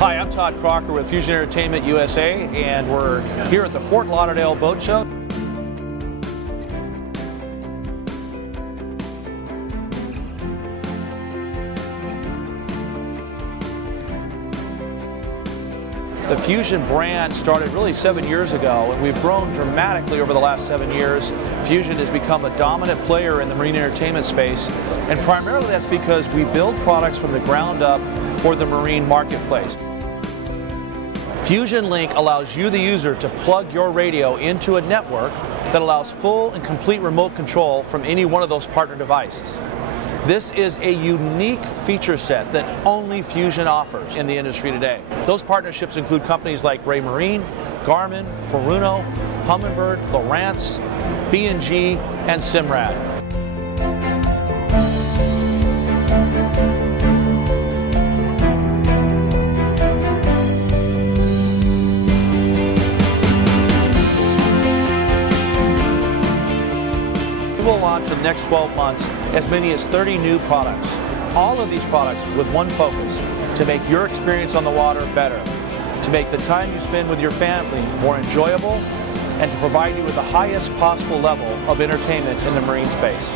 Hi, I'm Todd Crocker with Fusion Entertainment USA, and we're here at the Fort Lauderdale Boat Show. The Fusion brand started really 7 years ago, and we've grown dramatically over the last 7 years. Fusion has become a dominant player in the marine entertainment space, and primarily that's because we build products from the ground up for the marine marketplace. Fusion Link allows you, the user, to plug your radio into a network that allows full and complete remote control from any one of those partner devices. This is a unique feature set that only Fusion offers in the industry today. Those partnerships include companies like Ray Marine, Garmin, Furuno, Humminbird, Lowrance, B&G, and Simrad. We will launch in the next 12 months as many as 30 new products. All of these products with one focus: to make your experience on the water better, to make the time you spend with your family more enjoyable, and to provide you with the highest possible level of entertainment in the marine space.